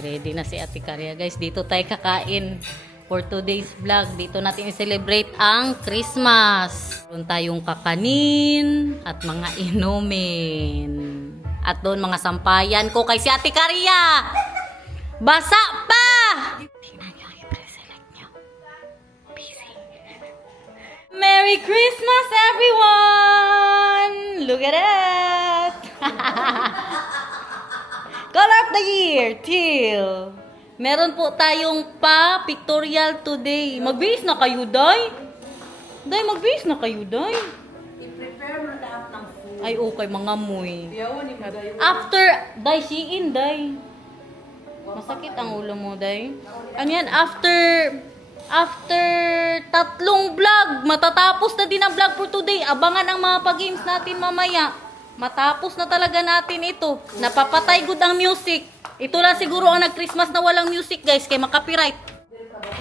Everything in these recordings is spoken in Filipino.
Ready na si Ate Karya, guys. Dito tayo kakain for today's vlog. Dito natin i-celebrate ang Christmas. Doon tayong kakanin at mga inumin. At doon mga sampayan ko kay si Ate Karya. Basa pa! Tingnan niyo ang i-preselect niyo. Busy. Merry Christmas, everyone! Look at it! Color of the year, teal. Meron po tayong pa-pictorial today. Magbihis na kayo, Day. Day, magbihis na kayo, Day. I-prepare mo lahat ng food. Ay, okay, mga muy. Yawan ni Magayon. After, Day, shiin, Day. Masakit ang ulo mo, Day. Ano yan? After 3 vlog, matatapos na din ang vlog for today. Abangan ang mga pag-games natin mamaya. Matapos na talaga natin ito. Napapatay good ang music. Ito lang siguro ang nag-Christmas na walang music, guys. Kaya makapiright.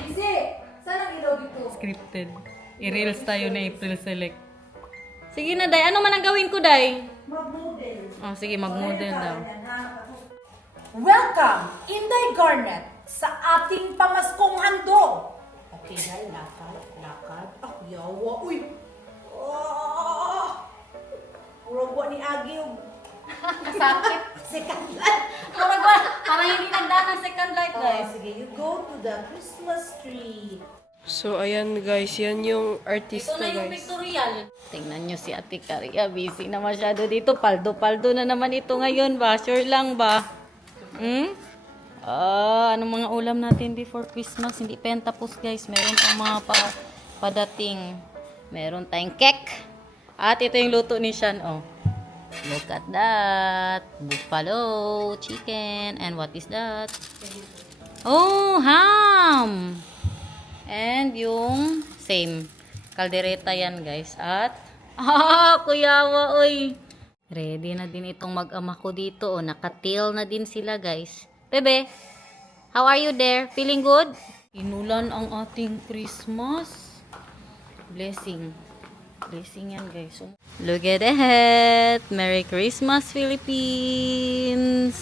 Easy! Saan ang ilaw dito? Scripted. I-reels tayo na April Select. Sige na, Day. Ano man ang gawin ko, Day? Mag-model. Oh, sige, mag-model daw. Welcome, Inday Garnet, sa ating pamaskong handog. Okay, dahil lakad. Ah, yawa. Uy! Uragwa ni Agil. Sakit. Second light. Parang hindi nagdaan ng second light, guys. Sige, you go to the Christmas tree. So, ayan guys, yan yung Ito artista na yung guys. pictorial. Tingnan nyo si Ate Karya. Busy na masyado dito. Paldo-paldo na naman ito ngayon ba? Sure lang ba? Anong mga ulam natin before Christmas? Hindi pa yan tapos, guys. Meron pang mga padating. Meron tayong cake. At ito yung luto ni Sean. Oh. Look at that. Buffalo chicken. And what is that? Oh, ham. And yung same. Kaldereta yan, guys. At, kuyawa, oy. Ready na din itong mag-ama ko dito. Oh, nakatil na din sila, guys. Bebe, how are you there? Feeling good? Inulan ang ating Christmas. Blessing. Blessing yan, guys. So, look at that. Merry Christmas, Philippines.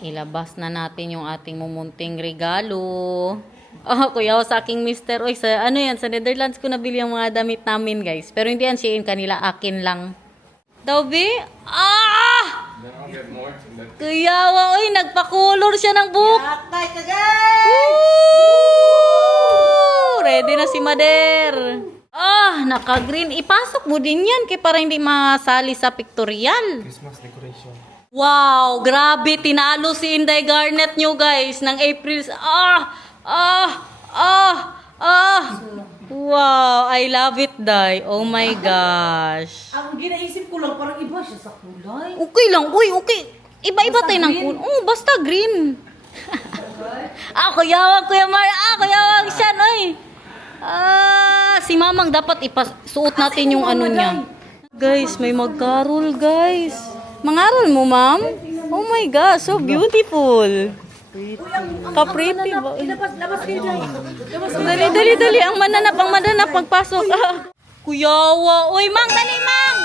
Ilabas na natin yung ating mumunting regalo. Oh, kuya, sa aking mister. Oy, sa ano yan? Sa Netherlands ko nabili yung mga damit namin, guys. Pero hindi yan siya kanila. Akin lang. Daw, be? Kuya, oy, nagpa-color siya ng book. Atay ka, guys! Woo! Ready na si Mader. Naka-green. Ipasok mo din yan kaya para hindi masali sa pictorial. Christmas decoration. Wow! Grabe! Tinalo si Inday Garnet nyo, guys, ng April. Wow! I love it, Day. Oh my gosh. Ang ginaisip ko lang, parang iba siya sa kulay. Okay lang. Uy, okay. Iba-iba tayo ng kulay. Oh, basta green. Kuyawag, Kuya Mar. Kuyawag siya, oy. Si Mamang dapat ipasuot natin yung ano niya. Guys, may mag-carol, guys. Mangarol mo, ma'am? Oh my gosh, so beautiful. Ka-pretty ba? Labas kayo, Day. Dali. Ang mananap, pagpasok. Kuyawa. Uy, Mang, dali, Mang!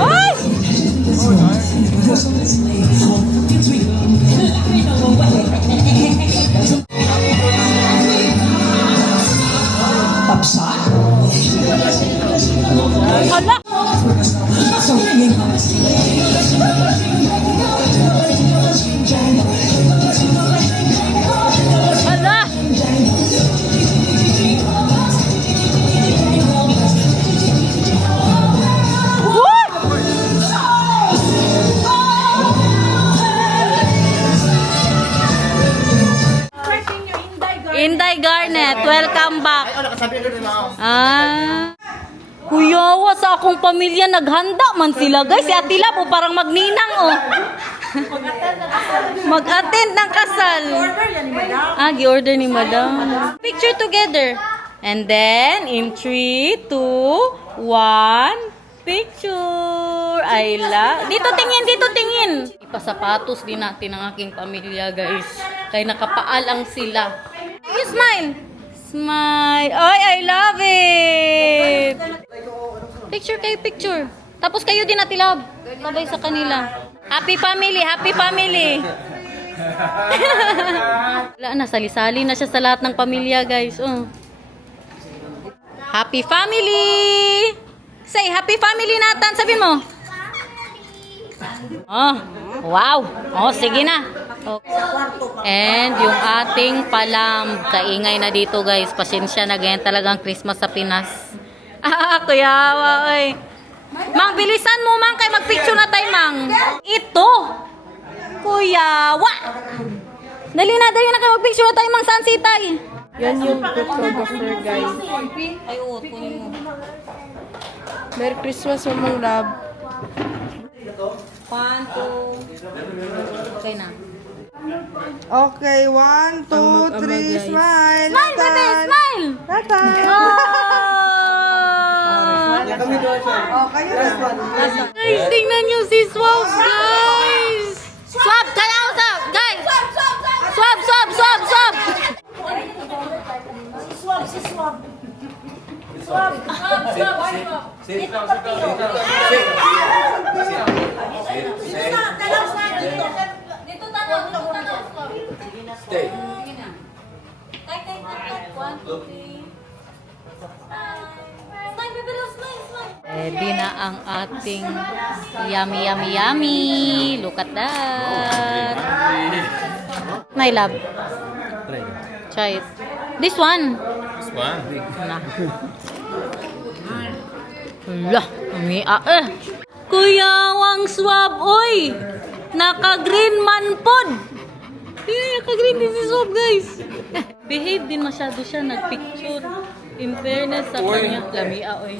Ay! Hala! Hala! Inday Garnet, welcome back. Kuyawa sa akong pamilya, naghanda man sila, guys. Si Atila po parang magninang, oh. Mag-attend ng kasal. Gi-order ni Madam. Picture together. And then, in 3, 2, 1. Picture! Dito tingin! Ipasapatos din natin ang aking pamilya, guys. Kaya nakapaalang sila. You smile! Smile! Ay, I love it! Picture kayo, picture. Tapos kayo din natilab. Sabay sa kanila. Happy family! Happy family! Wala na, sali-sali na siya sa lahat ng pamilya, guys. Oh. Happy family! Say, happy family, Nathan. Sabi mo. Oh, wow. Oh, sige na. Oh. And yung ating palam, kaingay na dito, guys. Pasensya na, ganyan talagang Christmas sa Pinas. Kuya, oy. Mang, bilisan mo, Mang, kay magpicture na tayo, Mang. Ito. Kuya, Dali na kayo magpicture na tayo, Mang Sansitay. Yan yung photographer, guys. Ay, oo, kunin mo. Merry Christmas, Mamang Love. 1, 2. Okay na. Okay, 1, 2, 3, smile! Smile, bebe! Smile! Nathan! Oh, kayo na. Guys, tingnan nyo si Swab, guys! Swab! Kaya ako sa... Guys! Swab! Dito tanong. Stay. Ready na ang ating yummy. Look at that. My love. Try it. This one. This one? Nah. Lah, Kuya Wang Swab, oy! Naka-green man pod. Naka-green din si Swab, guys. Behave din masyado siya, nagpicture. In fairness sa kanya. Lamia, oy.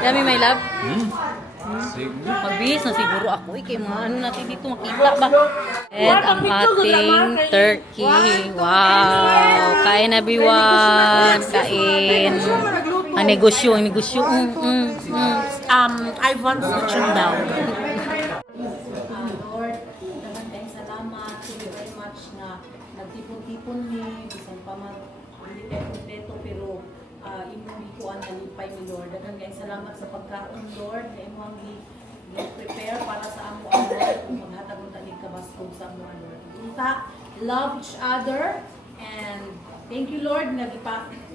Yummy, my love. Mabis na siguro ako. Kaya mga ano natin dito makita ba? And ang ating turkey. Wow! Kain everyone. Kain. Ang negosyo. I want to tune down. Lord, daghang kayong salamat. Thank you very much na nagtipon-tipon ni, bisan pa man hindi kayo kompleto, pero imong ikuan na lipay mi Lord. Daghang kayong salamat sa pagkaon, Lord, na imong prepare para sa amo ang Lord, kung maghatag ng tanig kabaskog sa amo ang Lord. Unta, love each other, and thank you Lord,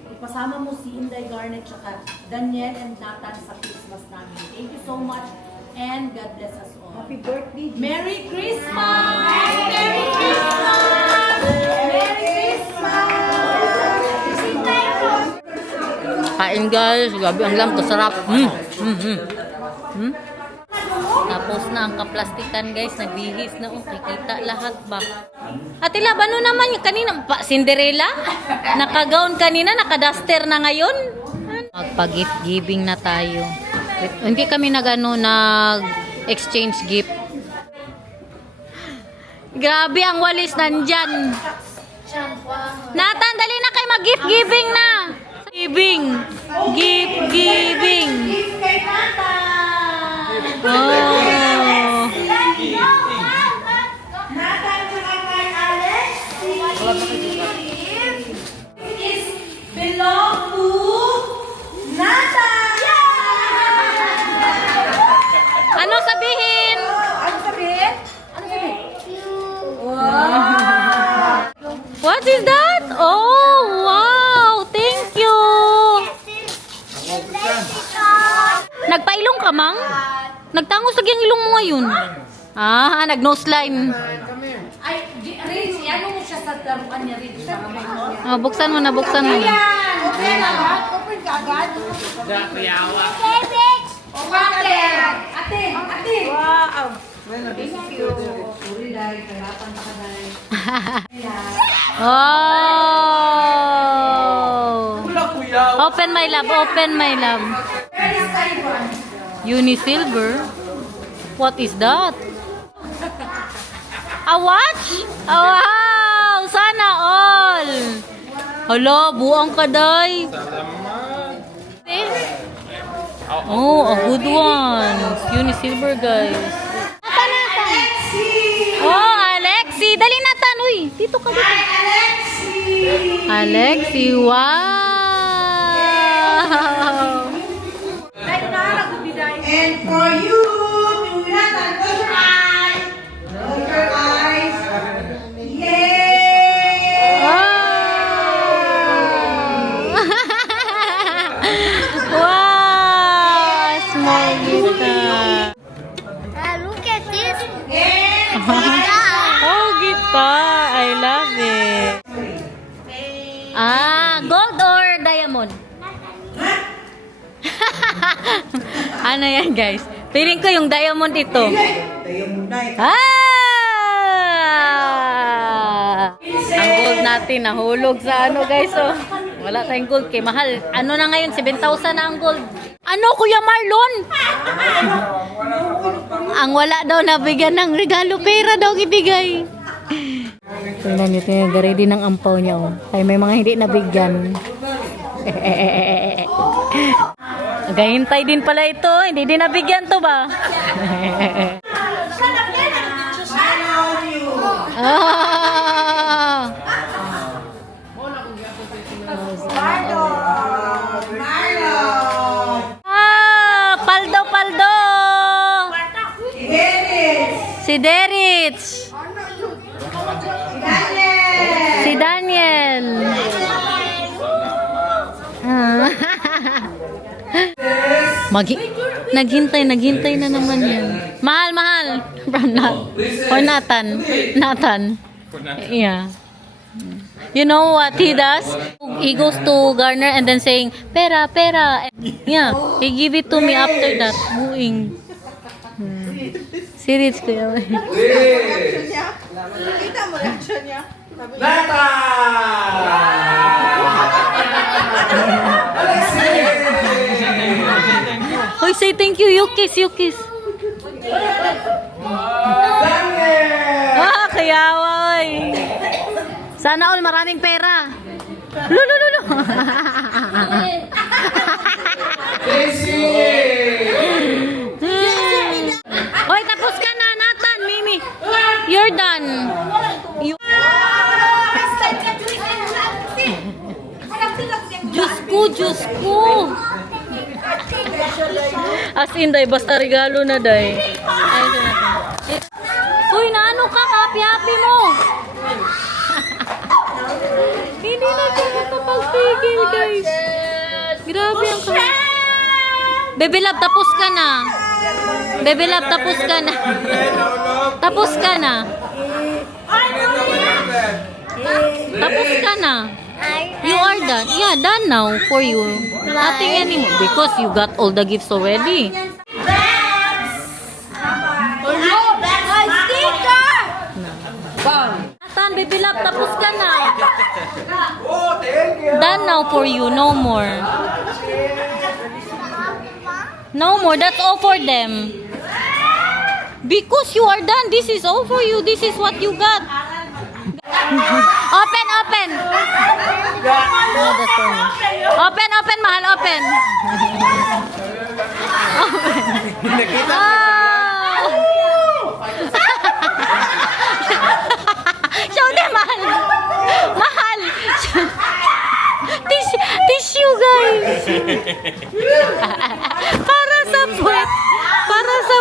ipasama mo si Inday Garnet at Daniel and Nathan sa Christmas namin. Thank you so much, and God bless us all. Happy birthday. Merry Christmas! Merry Christmas! Merry Christmas! Kain, guys. Gabi ang lam. Kasarap. Tapos na ang kaplastikan, guys. Nagbihis na. Kikita lahat ba? Ate Lab, ano naman yung kanina? Cinderella? Nakagaon kanina, nakadaster na ngayon? Magpa-gift giving na tayo. Hindi kami nag-exchange gift. Grabe ang walis nandyan. Nathan, dali na kayo mag-gift giving na. Gift giving. Oh. Belong to Nathan! Ano sabihin? Ano sabihin? What is that? Oh, wow. Thank you. Nagpailong ka, Mang? Nagtangos lagi ang ilong mo ngayon. Nag-nose line. Ay, Rich, ano mo siya sa laruan niya, Rich? Buksan mo na. Open agad. Open ka agad. Ate. Wow. Thank you. Sorry, dahil kahirapan pa ka dahil. Oh. Open my love. Unisilver? What is that? A watch? Oh, wow! Sana all! Hala, buang ka, day. Oh, a good one. Unisilver, guys. Oh, Alexi. Dali Nathan. Uy, dito ka dito. Alexi, wow. And for you, do not close your eyes. Close your eyes. Yay! Wow, small guitar. Look at this. Oh, guitar. I love it. Ah, gold or diamond? Ano yan, guys? Feeling ko yung diamond ito. Ah! Ang gold natin nahulog sa ano, guys, oh. Wala tayong gold kay mahal. Ano na ngayon? 7,000 na ang gold. Ano, Kuya Marlon? Ang wala daw nabigyan ng regalo, pera daw ibigay. Tingnan niyo, ready ng ampaw niya, oh. Ay, may mga hindi nabigyan. Gahintay din pala ito. Hindi din nabigyan to ba? Ah! Ah! Paldo, paldo! Si Derich! Si Daniel! Ah. Naghintay na naman yan. Mahal. From or Nathan. Yeah. You know what he does? He goes to Garner and then saying, pera. Yeah. He give it to me after that. Buing. Si Rich ko yun. Nakita mo reaction niya? Hoy, say thank you. You kiss. Ah, kayawa, oy. Sana all maraming pera. Lulu. Hoy, tapos ka na, Nathan, Mimi. You're done. Diyos ko. As in, day, basta regalo na, day. Uy, naano ka? Happy mo. Hindi na siya makapagpigil, guys. Grabe ang Baby love, tapos ka na. Tapos ka na. You are done. Yeah, done now for you. Nothing anymore because you got all the gifts already. Nathan, baby love, tapos ka na. Done now for you. No more. That's all for them. Because you are done. This is all for you. This is what you got. Open. No, that's for me. Open, mahal, open. Show them, mahal. Tissue, guys. Para sa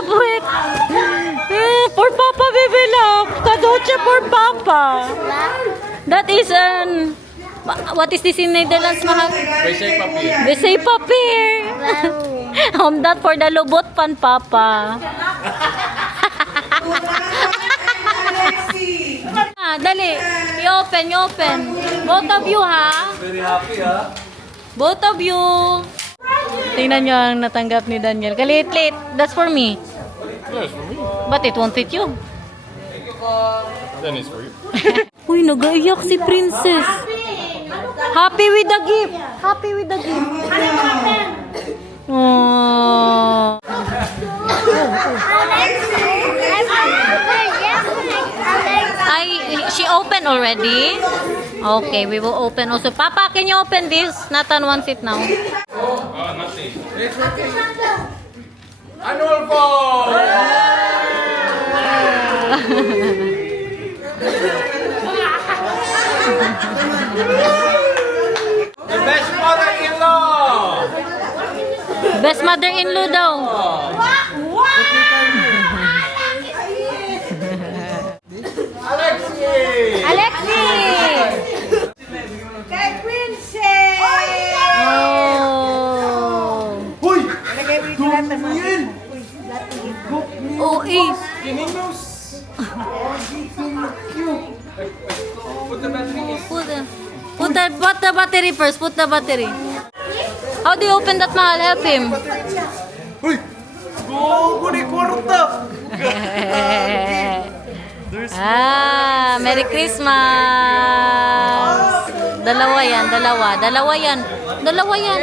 puwet. For Papa, baby love. Kadocha for Papa. That is what is this in Netherlands, mahal? Wc papier. That for the lubot pan, Papa. Dali. I-open. Both of you, ha? Very happy, ha? Both of you. Tingnan nyo ang natanggap ni Daniel. Kalit-lit. That's for me. Yes, for me. But it won't fit you. Then it's for you. Uy, nag-aiyak si Princess. Happy with the gift. Oh. She opened already? Okay, we will open also. Papa, can you open this? Nathan wants it now. nothing. It's working. Annual fall! The best mother-in-law! Best mother-in-law daw. Alexi! Alexi! Kay Princess! Oh! Oh, is. Put the battery first. Put the battery. How do you open that, Mahal? Help him. Merry Christmas! Dalawa yan. Dalawa yan.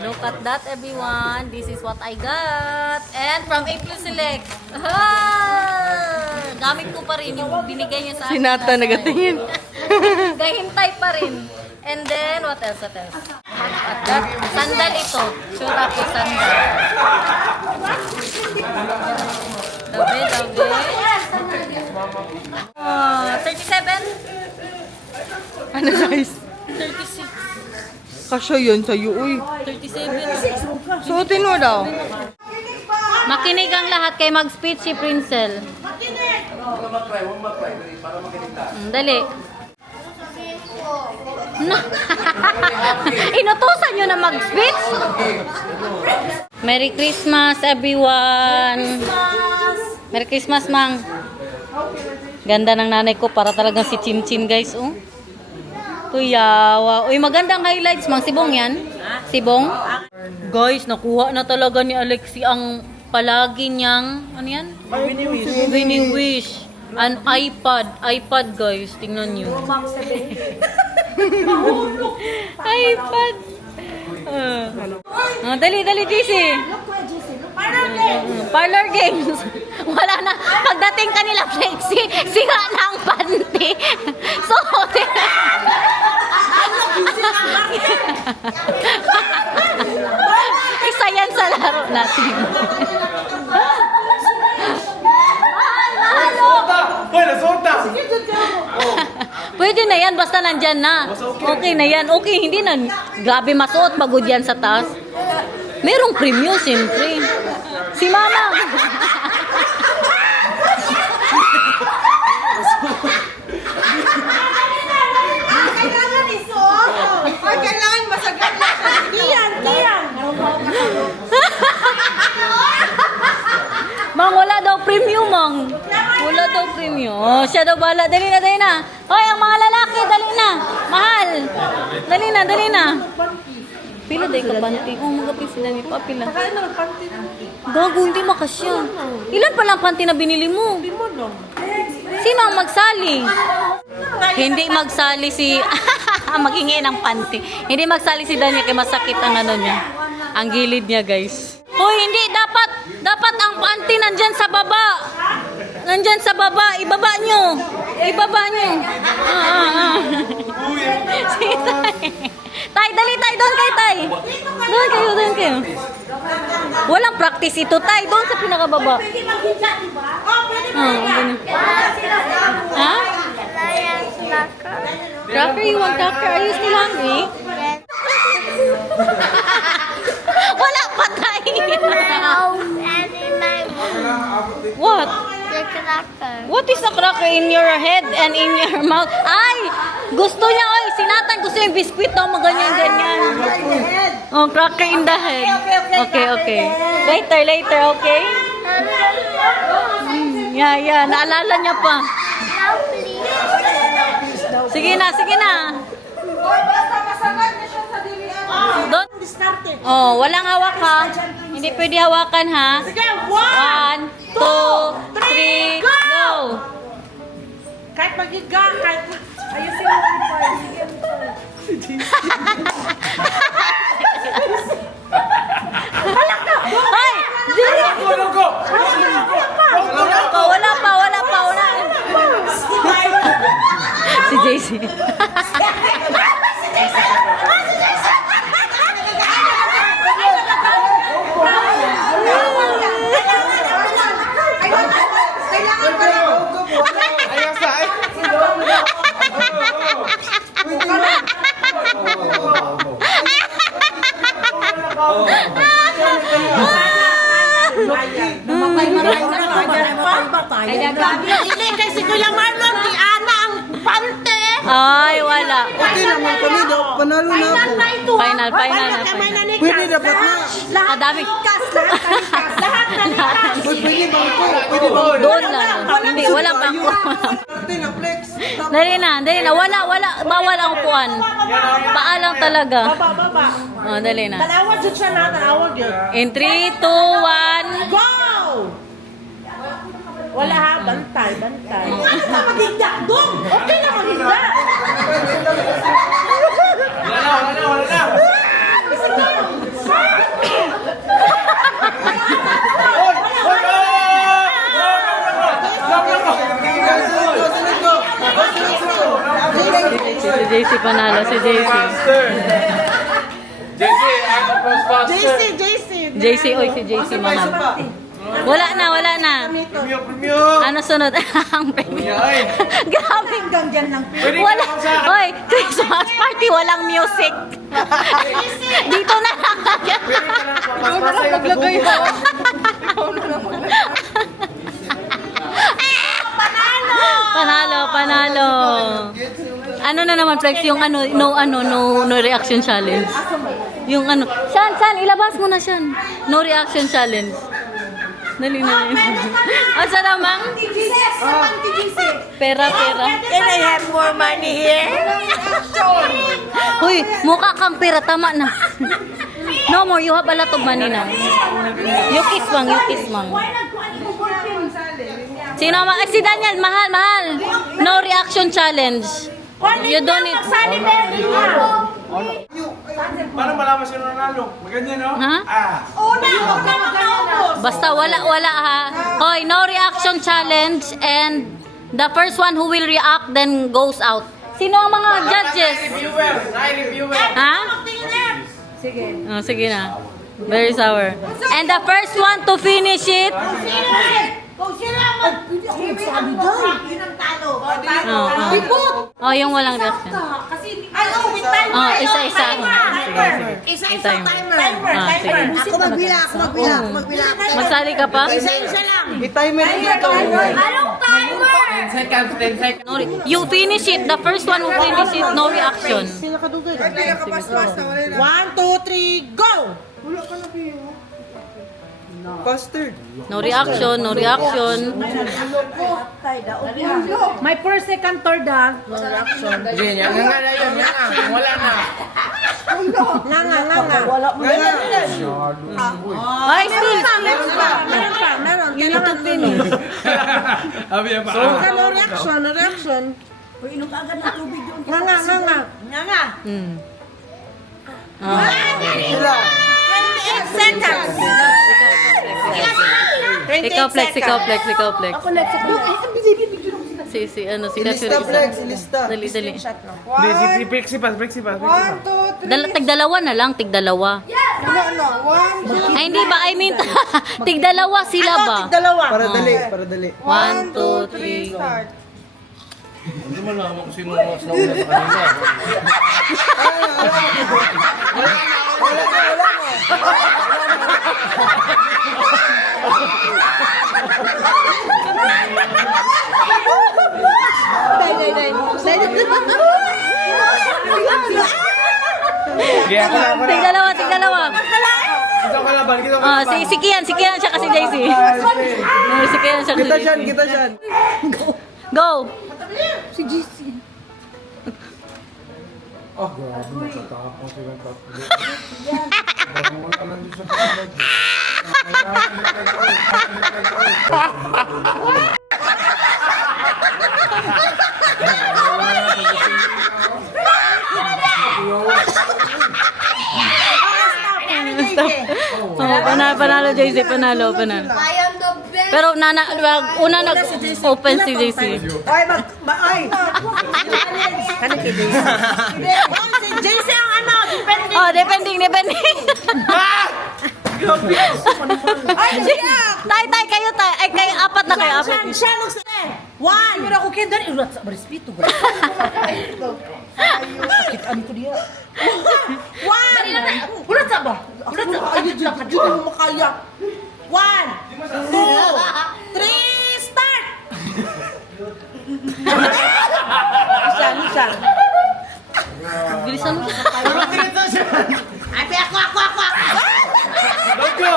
Look at that, everyone. This is what I got. And from April Select. Gamit ko pa rin yung binigay niya sa akin. Sinata nagatingin. Gahintay pa rin. And then, what else? At that, sandal ito. Sure ako sandal. Dabe. 37? Ano guys? 36. Kasya yun sa'yo, uy. 37. Suotin mo daw. Makinig ang lahat kay mag-speech si Princel. Dali. Inutusan nyo na mag-speech? Merry Christmas, everyone! Merry Christmas, Mang! Ganda ng nanay ko, para talagang si Chin Chin, guys, oh. Tuyawa. Uy, magandang highlights, Mang. Sibong yan? Sibong? Guys, nakuha na talaga ni Alexi ang palagi niyang, ano yan? Winning wish. An iPad, guys. Tingnan nyo. iPad. Dali, JC. Parlor games. Wala na. Pagdating kanila, flexi, sira na ang panty. So, isa yan sa laro natin. Pwede na yan, basta nandyan na. Okay na yan. Okay, hindi na. Grabe masuot, pagod yan sa taas. Merong premium, siyempre. Si Mama. Kailangan isuot! Or kailangan masagat na siya. Tiyan! Mang, wala daw premium, Mang. Wala daw premium. Oh, siya daw bala. Dali na. Hoy, ang mga lalaki, dali na. Mahal. Dali na. Pila day ka panty? Oh, magapin sila ni Papila. Gago, hindi makasya. Ilan pa lang panty na binili mo? Sino ang magsali? Hindi magsali si... Maghingi ng panty. Hindi magsali si Danya kay masakit ang ano niya. Ang gilid niya, guys. Hoy, hindi. Dapat ang panty nandyan sa baba. Nandyan sa baba. Ibaba nyo. Sige, Tay, dali, Tay. Doon kayo, Tay. Doon kayo. Walang practice ito, Tay. Doon sa pinakababa. Pwede mag-hijab, di ba? Oh, pwede mag-hijab. Ha? Lion Slacker. Cracker, you want cracker? Are you still hungry? Wala pa, Tay. And in my room, What? the cracker. What is a cracker in your head and in your mouth? Ay! Gusto niya, oy, sinatan. Gusto yung biskuit daw, maganyan-ganyan. Oh, cracker in the head. Okay. Later, okay? Yeah. Naalala niya pa. Now, please. Sige na. Hoy, basta masagat na siya sa dilian. Don't. Oh, walang hawak ha. Hindi pwede hawakan ha. Sige, 1, 2, 3, go! Kahit magiga, kahit... Ayusin mo yung part. Sige, Ay! Wala pa. Si JC. Kaya gabi, hindi kay si Kuya Marlon, di Ana ang pante. Ay, wala. Okay naman kami daw. Panalo na ako. Final na. Pwede dapat na. Kadami. Lahat na likas. Uy, pwede bang ito? Pwede bang ito? Doon lang. Hindi, walang bangko. Ate na flex. Dali na. Wala. Bawal ang upuan. Paalang talaga. Baba. Oh, dali na. Talawag dyan siya na, talawag yun. In 3, 2, 1. Go! Wala ha, bantay. Huwag na magigda doon! Okay na magigda! Wala na. Si JC panalo. Si JC. Faster. JC, I'm the first faster. JC, oy, si JC mahal. Wala na. Premium. Ano sunod? Ang premium. Ay. Grabe. Hanggang dyan lang. Pwede Wala. ka sa akin. Oy, Christmas party, walang music. Dito na lang. Maglagay. Panalo. Ano na naman, Flex, yung no reaction challenge. Yung Shan, ilabas mo na, Shan. No reaction challenge. Dali na. Asa namang? Pera. Can I have more money here? Huy, mukha kang pera, tama na. No more, you have a lot of money now. You kiss mang. Sino si Daniel, mahal. No reaction challenge. You don't need. Paano malaman sino nanalo? Maganyan, no? Ha? Una, huwag ka makaubos. Basta wala ha. Hoy, no reaction challenge and the first one who will react then goes out. Sino ang mga judges? Reviewer. Ha? Sige na. Very sour. And the first one to finish it. Kung sila ang yun ang talo. Oh, yung walang reaction. With timer. Isa. Isa timer. Sige. Ako magbilang. Magsali ka pa? Isa lang. I-timer dito. Anong timer? 10 seconds. You finish it. The first one who finish it, no reaction. Pila ka pas-pas na. Wala na. 1, 2, 3, go! Faster. No reaction. My first, second, third ha. Yan na yun. Wala na. Nga. Ay, still. Meron. Kailangan finish. Abi yan pa. No reaction. Inom agad ng tubig yun. Nga. Pila. 28 seconds. Ikaw, Flex. Ako next. Si Ilista flex. Ilista. Dali. Plexi pa. 1, 2, 3. Tigdalawa na lang, tigdalawa. Ano? 1, 2, Ay, hindi ba? I mean, tigdalawa sila ba? Dalawa. Para dali. 1, 2, 3. Start. Hindi mo alam kung sino mas nauna sa kanila. Tigdalawa. Kita kalaban. Si Kian siya kasi JC. Si Kian siya kasi JC. Kita dyan. Go! Oh, grabe. Nagtatapos sila tatlo. Bago ka lang sa pagod. Panalo JC, panalo. Pero una nag-open si JC. Si JC ang depende. Oh, depending. Tay, kayo. Ay, kayo, apat na kayo. Siya nung sa 1. Pero ako kaya dali. Ulat sa respeto. Pakitaan ko diya. 1. Ulat sa ba? Ulat sa. Ayun mo makaya. 1, 2, 3, start! Bilisan mo. Logo!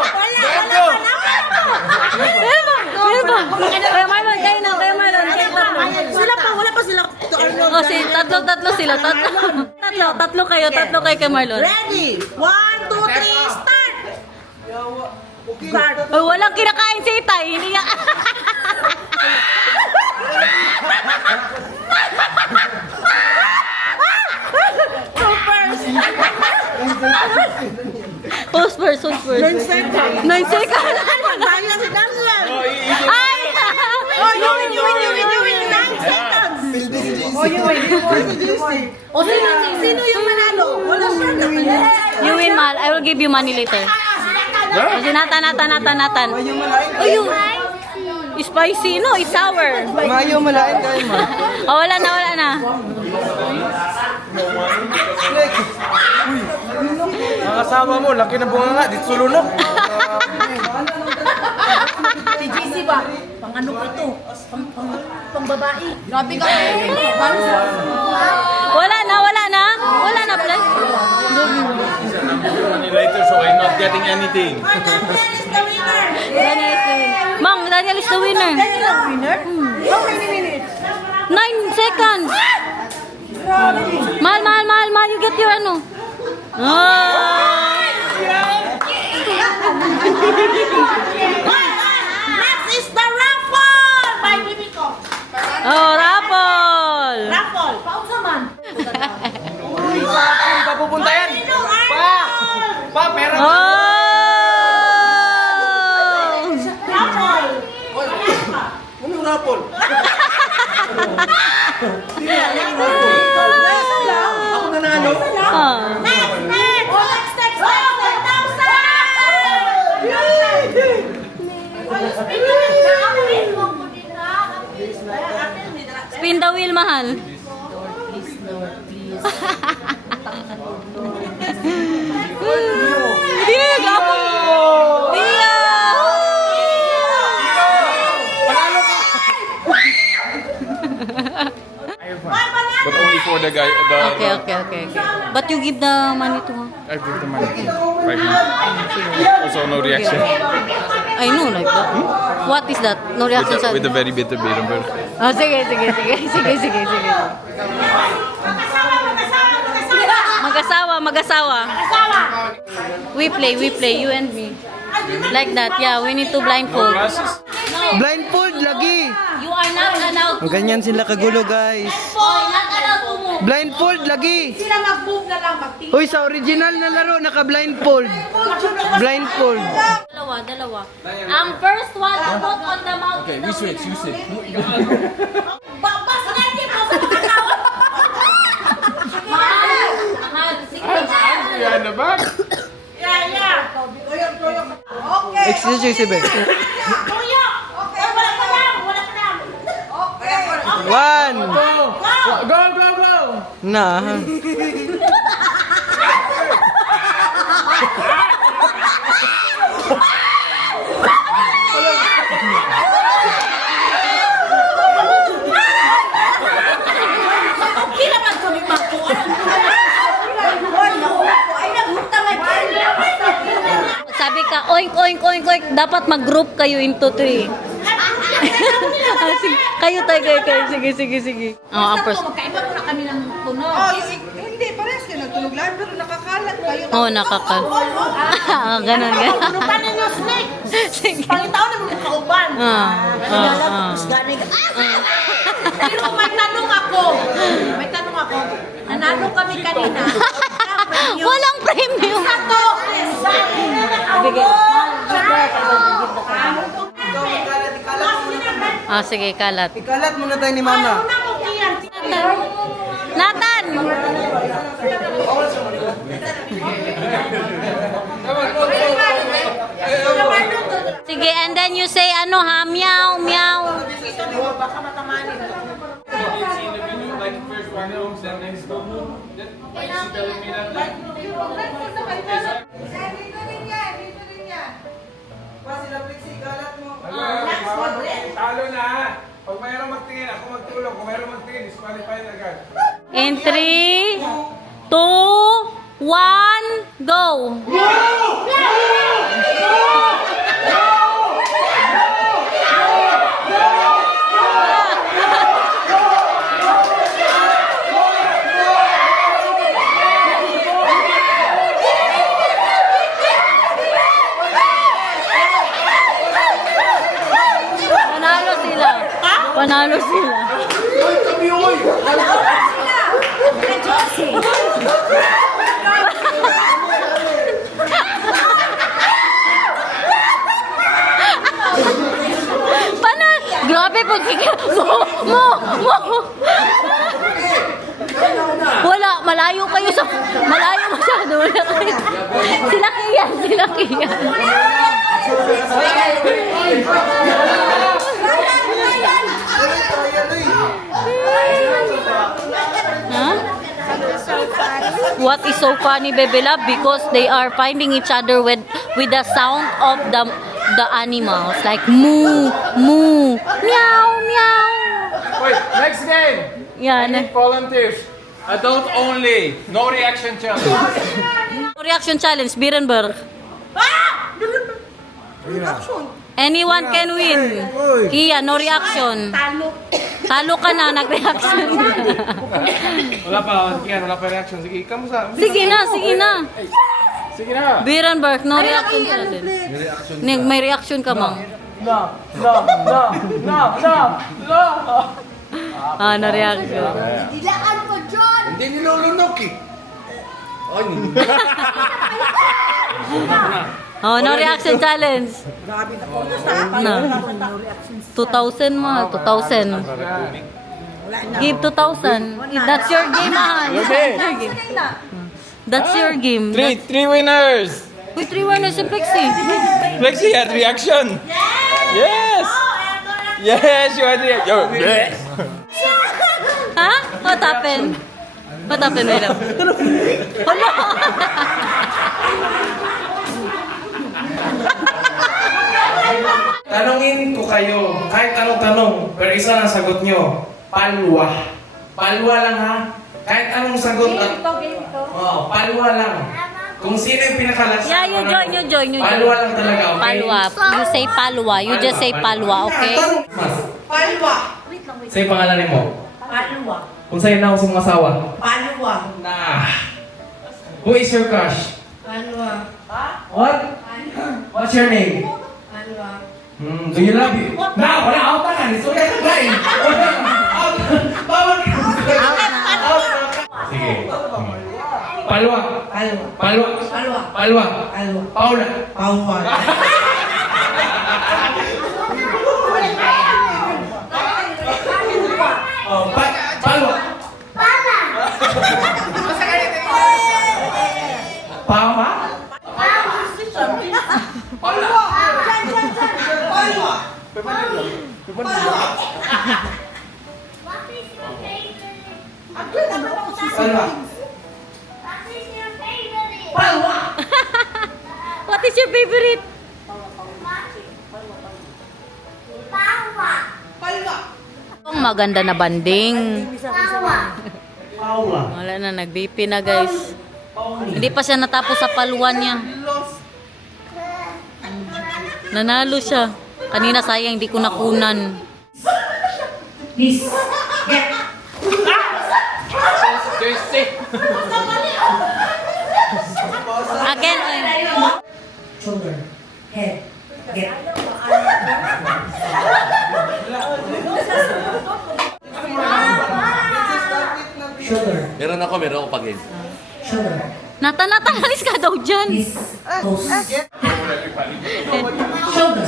Logo! Kaya Marlon, kayo na. Kaya Marlon. Sila pa, wala pa sila. Oh, tatlo sila. Tatlo kayo kay Marlon. Ready? 1, 2, 3, start! Start. Oh, walang kinakain si Itay. Hindi nga. Who's first? 9 seconds. 9 seconds. Kaya si Daniel. Oh, Ay! Oh, you win. 9 seconds. Oh, you win. O, sino yung manalo? Wala siya. You win, Mal. I will give you money later. Kasi Nathan. Oh, you. Spicy, no? It's sour. Mayo malain kayo ma. Oh, wala na. Ang kasama mo, laki na bunga nga, dito sulunok. Si JC ba? Pang ano pa ito? Pang babae. Grabe ka. Wala na, play. money later, so I'm not getting anything. Daniel is the winner. How many minutes? 9 seconds. Mal, you get your ano. Next is the raffle by Bibico. Oh, Rapol. Raffle. Pausa man. Saan pa pupunta yan? Pa, pera. Oh! Raffle. Anong rapol? Ako nanalo. Oh. Next. Next. 1,000. Spin the wheel, mahal. Hindi na ako. Dio! But only for the guy. Okay. But you give the money to her. I give the money right now. Also, no reaction. I know, like that. What is that? No reaction sa... With the very bitter bitter. Oh, sige. Mag-asawa. We play, you and me. Like that, yeah, we need to blindfold. Glasses? Blindfold lagi. You are not allowed to Ganyan sila kagulo guys. not allowed to move. Blindfold lagi. Sila mag-move na lang. Mag-tingin. Hoy, sa original na laro, naka-blindfold. Blindfold. Dalawa. First one to put on the mouth. Okay, we switch. You sit. Bas na hindi mo sa pagkakawa. Mahal. Sige. Yeah, in the back. Yeah. Okay. Excuse me, Sibe. Kuya. Okay. Wala ka lang. Okay. 1. Go! Na. Okay naman kami magkuha. Ay, nagutang Sabi ka, oink. Dapat mag-group kayo into 3. Kayo tayo. Sige. Oh, ang first. Magkaiba muna kami ng tunog. Hindi, parehas kayo nagtunog lahat, pero nakakalat kayo. Oh, nakakal. Ganun. Tunugan ninyo, snake. Sige. Pangitaw na mga kauban. Pero may tanong ako. Nanalo kami kanina. Walang premium. Sato. Sige, kalat. Ikalat muna tayo ni Mama. Nathan! Sige, and then you say meow. Talo na! Pag mayroong magtingin, ako magtulong. Kung mayroong magtingin, disqualified agad. In 3, 2, 1, go! Panalo sila. Panalo sila. Paano? Grabe po. Mo. Wala, malayo kayo sa... Malayo masyado. Wala kayo. Sila kiyan. Huh? What is so funny, Bebe Love? Because they are finding each other with the sound of the animals, like moo, moo, meow, meow. Wait, next game. I Yan. need volunteers. Adult only. No reaction challenge. Reaction challenge, Berenberg. Anyone can win. Kia, no reaction. Talo ka na, nag-reaction. Wala pa. Sige, wala pa reaction. Sige, kamusta? Sige na. Sige na. Berenberg, no reaction challenge. May reaction ka, ma'am. No. Ah, na reaction. Dilaan ko, John! Hindi nilulunok eh. Ay, Oh, no reaction challenge. Grabe na po. Sa No. 2,000 mo, 2,000. Give 2,000. That's your game, mahal. That's your game. Three winners. Uy, 3 winners si Plexi. Lexi had reaction. Yes. Yes, you had reaction. Yes. Ha? What happened? What happened, my love? Hala! Tanungin ko kayo, kahit anong tanong, pero isa lang sagot nyo, palwa. Palwa lang ha. Kahit anong sagot. Oh, palwa lang. Kung sino yung pinakalas. Yeah, you join. Palwa lang talaga, okay? Palwa. You say palwa. You just say palwa, okay? Mas, Palwa. sa'yo pangalan mo. Palwa. Kung sa'yo na ako sa mga asawa. Palwa. Nah. Who is your crush? Palwa. What? What's your name? Palwa. Do you love you? Na, wala out na ka. Istorya ka ba eh. Wala. Out. Bawal ka. Out. Sige. Palwa. Palwa. Palwa. Palwa. Palwa. Palwa. Paula. Palwa. Oh, palwa. Pawa? Palwa. Palwa. What is your favorite? Palwa. What is your favorite? Palwa. What is your favorite? Pawa. Palwa. Ang maganda na banding. Pawa. Paula. Wala na, nag-BP na, guys. Hindi pa siya natapos sa paluan niya. Nanalo siya. Kanina sayang, hindi ko nakunan. Miss. Get. JC. Again, Shoulder. Head. Get. Shoulder. Meron ako pag-in. Shoulder. Nata-alis ka daw dyan. Knees. Toes. Shoulder.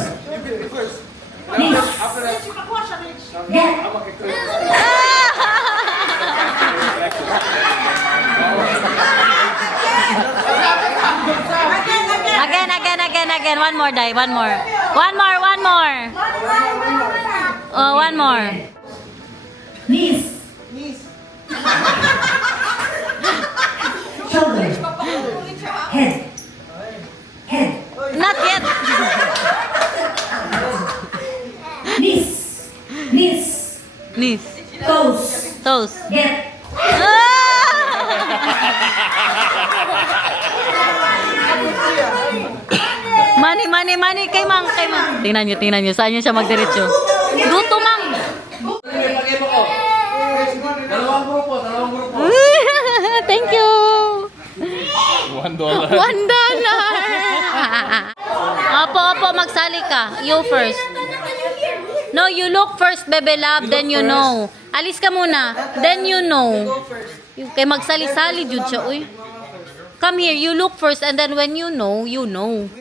Knees. Get. Again. One more, Dai. One more. Oh, one more. Knees. Shoulder. Head. Not yet. Knees. Nis. Toast. Toast. Get. Money. Kay Mang. Tingnan nyo. Saan nyo siya magdiretso? Luto, Mang. Thank you. $1. $1. Opo, magsali ka. You first. No, you look first, Bebe Love, then you know. Alis ka muna, then you know. Kay magsali-sali, jud siya, uy. Come here, you look first, and then when you know, you know.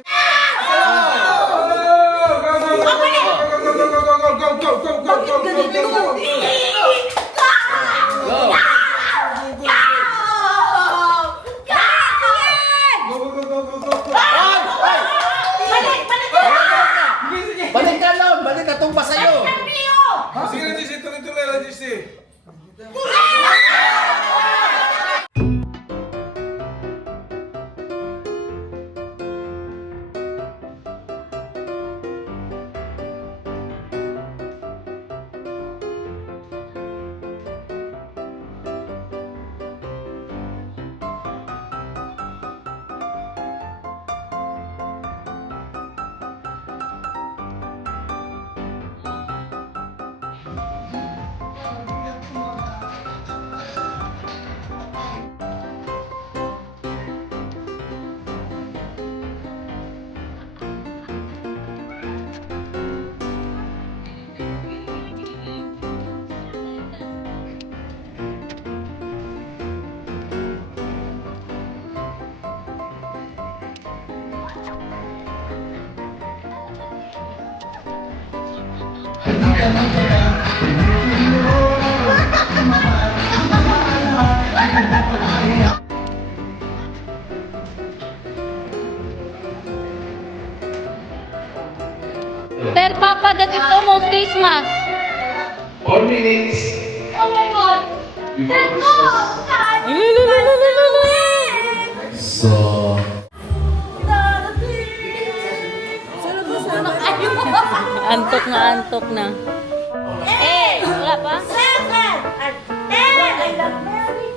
Balik ka lang! Balik ka tumba sa'yo! Sige, Jesse, tuloy-tuloy lang, Jesse. Tell Papa that it's almost Christmas. 4 minutes. Oh my God. Before Christmas. So, Antok na. Wala pa? 7 and 10. Merry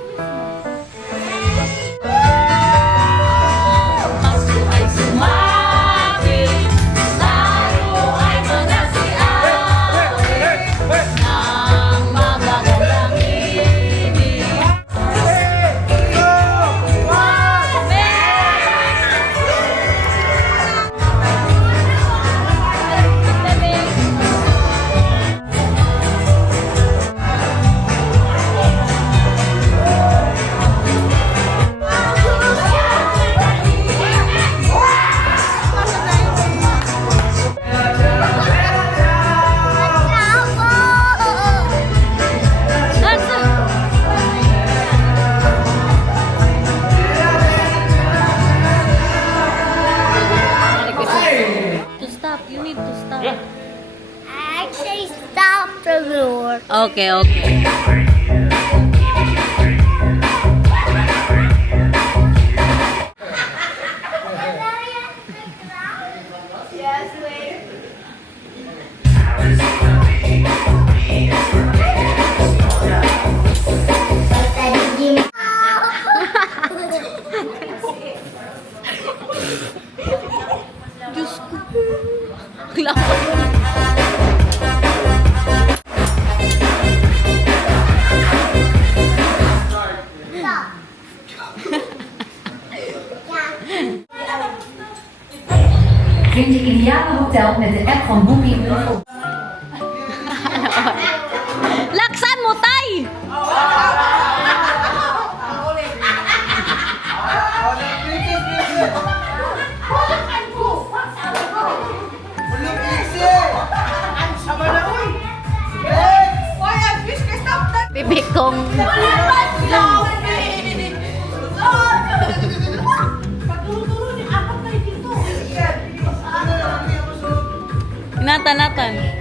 Pasko ay sumapit, lalo ay manasiawit ng magagandang ibig. To stop, you need to stop. Actually, stop the door. Okay. Yes, wait. Vind je ideale hotel met de app van Booking. Laksan mo, tay! Bibig kong... Nathan.